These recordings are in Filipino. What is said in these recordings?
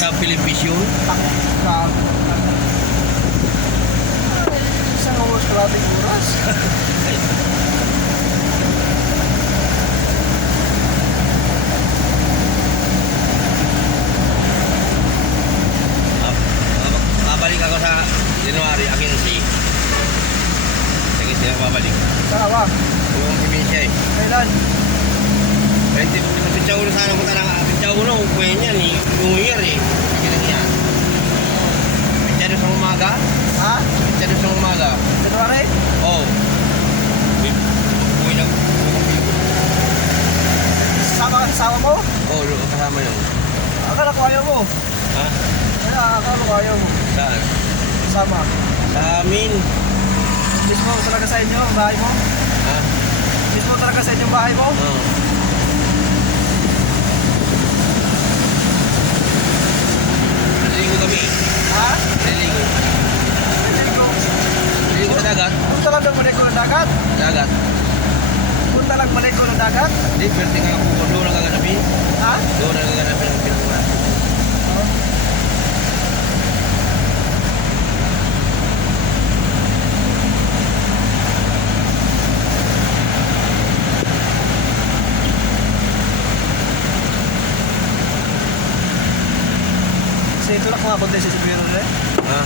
sa Pilipisyon. Isang oras, kalating oras. Babalik ako sa January, agency. Sige sila babalik. Sawa. Yung probinsya eh. Kailan? Pintsaw na sana punta lang. Pintsaw na, ukuhin yan eh. New Year eh. Ganyan yan. Pintsaw sa umaga? Ha? Pintsaw sa umaga? January? Oo. Ukuhin lang. Kasama mo? Oo, kasama yun. Akala ko ayaw mo. Ha? Akala ko ayaw mo. Saan? Kasama. Sa amin. Mismo talaga sa inyo, ang bahay mo? Ha? Mismo talaga sa inyo, ang bahay mo? Oo. Naliligo kami. Ha? Naliligo. Naliligo. Naliligo sa dagat. Punta lang ng maliko ng dagat? Dagat. Punta lang maliko ng dagat? Hindi, pwede nga po. Doon ang gaganapin. Ha? Doon ang gaganapin ang pinangunan. Oo. Kasi ito lang mga konti sa Sibiro rin. Ha?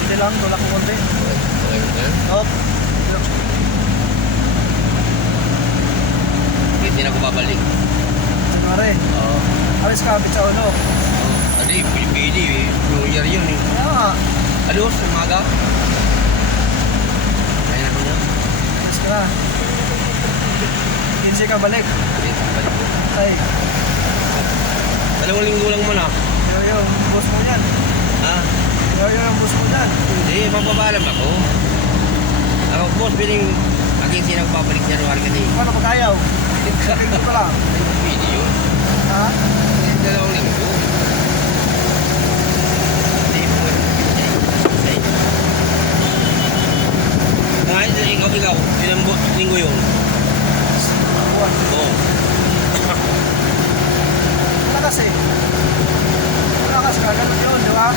Hindi lang, wala kong konti. Okay, okay. Oo. Hindi na ako babalik. January. Oo. Alis ka, sa ulo. Hindi, pili eh. New Year yun eh. Kaya nga. Alos, umaga. Kaya na ko na. Alis ka na. 15 ka balik. Balik, balik ko. Ay, 2 linggo lang mo na. yung boss mo yan. Ha? Yung ang boss mo yan. Hindi, mapapalam ako. Ako, boss, piling agency na babalik sa January kasi. Paano pag ayaw? Sabihin ko lang. Pili yun. Ha? Hindi, 2 linggo. Hindi mo. Hindi. Ngayon, ikaw, ilang linggo yun? Buwan. Oo. Malakas eh. Malakas ka, ganun yun, di ba?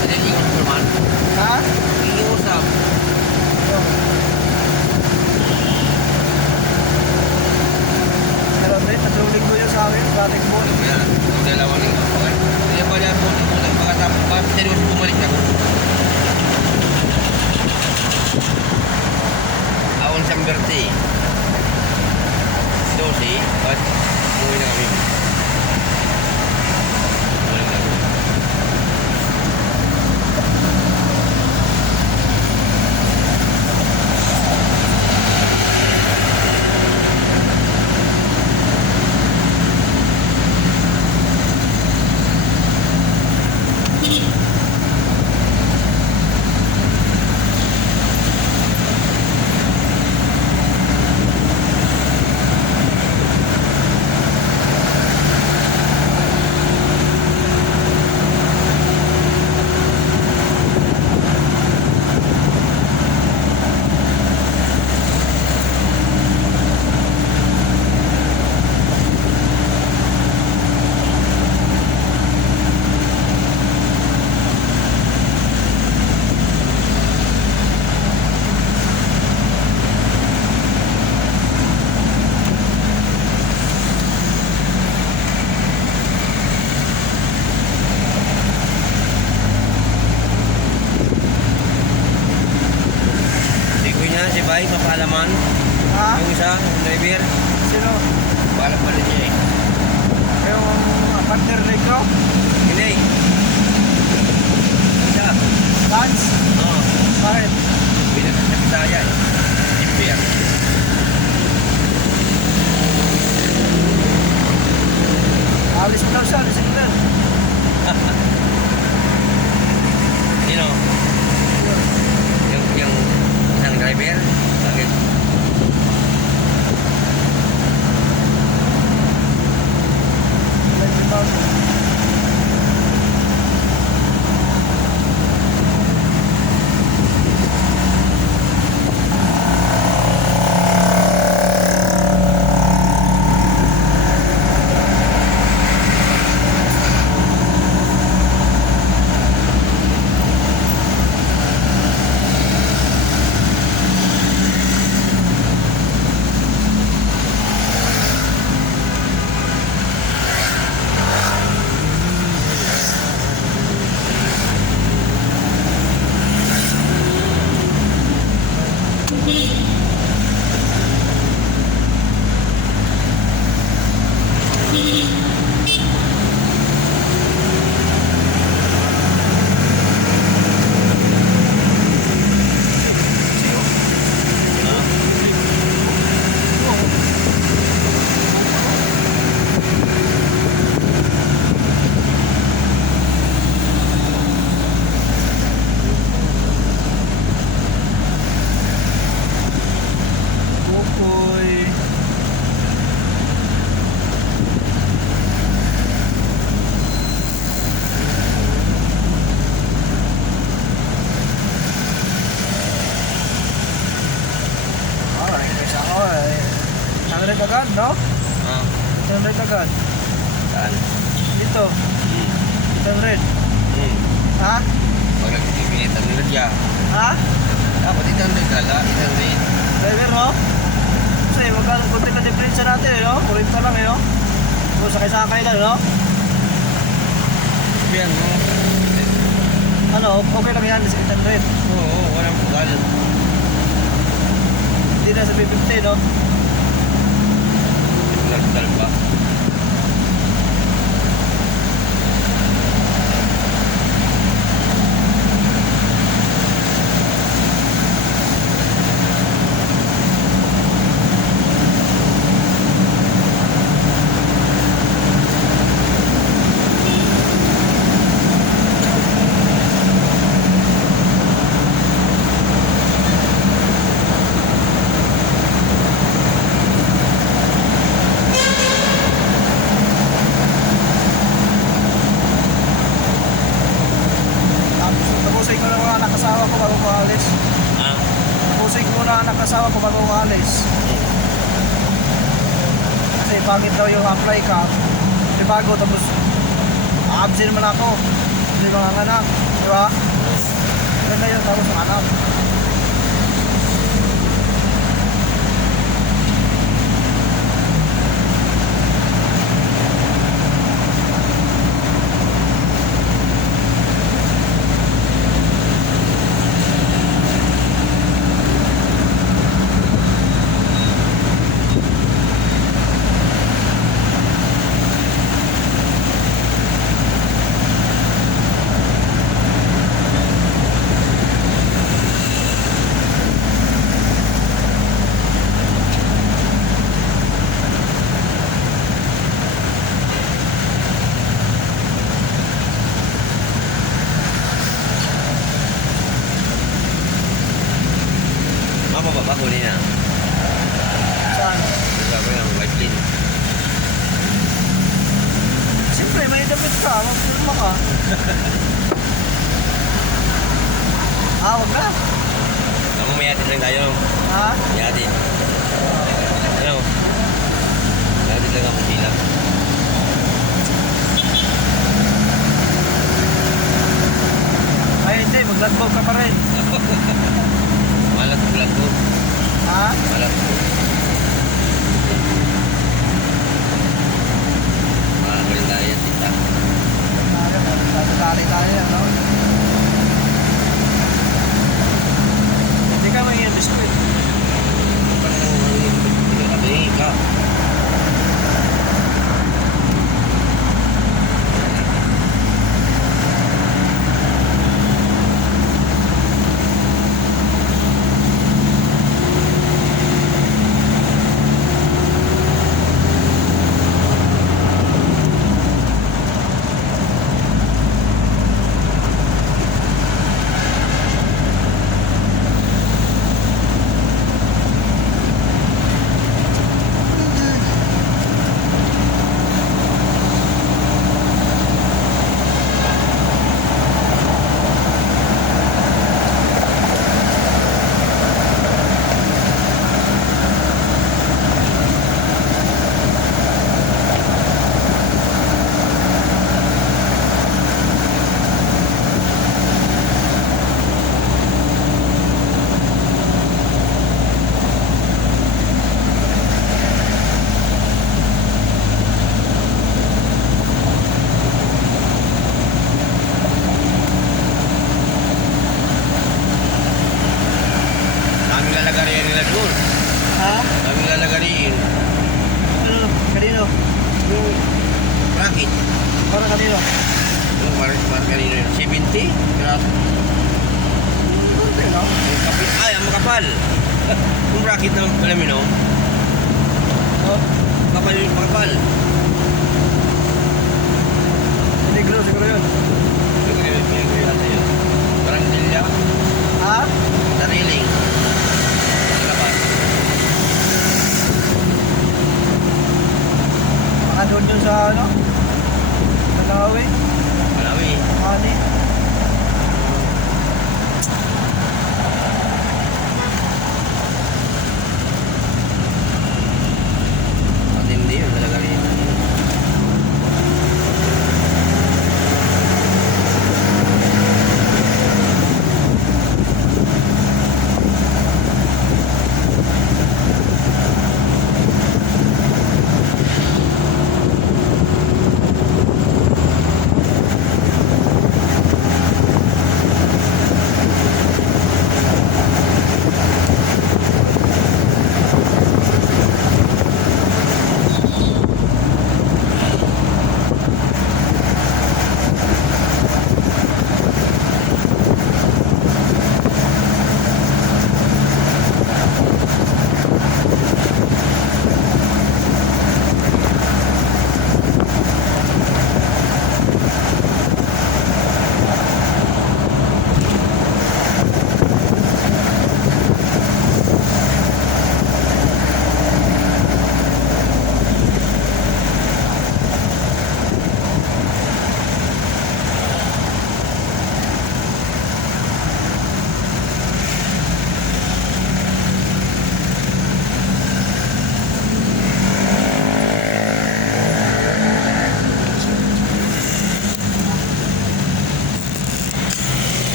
Hindi, linggo naman. Ha? Iiusap. Meron din, natulog ko yun sa akin, dating buwan. Yan, 2 linggo. Kaya pa yan po, pagkatapos, seryoso bumalik ako. Aon siyang birthday. 12, at umuwi na kami. Umuwi na kami. Si Bay, mapalaman. Ha? Yung isa, yung driver, Sino? paalam pa rin siya eh. Yung partner negro? Hindi. Isa. Lance? Oo. Bakit? Binasa sa Bisaya eh. Impir. Alis mo daw siya, alisin mo daw. Sino? Yung isang driver. Bakit? Alisin mo. dito. Hmm. 800. Hmm. Ha? Pag nag-ibigit, ano na diya? Ha? Dapat 800 talaga, 800. Driver, no? Kasi magkano konti na diferensya natin, eh, no? 40 lang, eh, no? Kung sakay-sakay lang, no? Yan, no? Ano, okay lang yan, 800. Oo, walang pugal. Hindi na sa 50, no? Pugal pa. Tapusay ko na mga anak asawa ko bago ko alis. Ah, Tapusay ko muna anak asawa ko bago ko alis. Kasi pangit daw yung apply ka. Di bago, tapos absent naman ako. Hindi mga anak. Di ba? Ganda yun, tapos mga anak. mapababa ko na. Saan? Sabi ng white lane. Siyempre, may damit ka. Magpirma ka. Wag na. Kamu may atin lang tayo. Ha? May atin. Ano? May atin lang ako bilang. Ay, hindi. Maglagbog ka pa rin. Malat ko. Ha? Malat ko. Makakalit tayo yan, tita. Tali-tali yan, no? Hindi ka may biskuit. Parang pinakabi ka. Daming lalagarian nila doon. Ha? Daming lalagarian. Ano? Kanino? Yung bracket. Para kanino? Yung parang kanino yun. 70? Grabe. Kunti, no? Yung kapit. Ay, ang makapal. Yung bracket na alam mo, Oh, kapal yung makapal. negro siguro yun. Parang nilya. Ha? Sariling. Sa labas. Baka doon dun sa ano? Sa Tahawi? Malawi. Mani? Matindi yun. Lalagarian.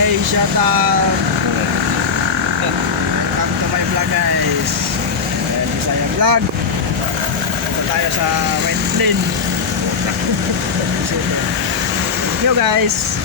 Hey, shout out! Welcome to my vlog guys. Ayan, Bisaya vlog. Ito tayo sa White Plain. Yo guys!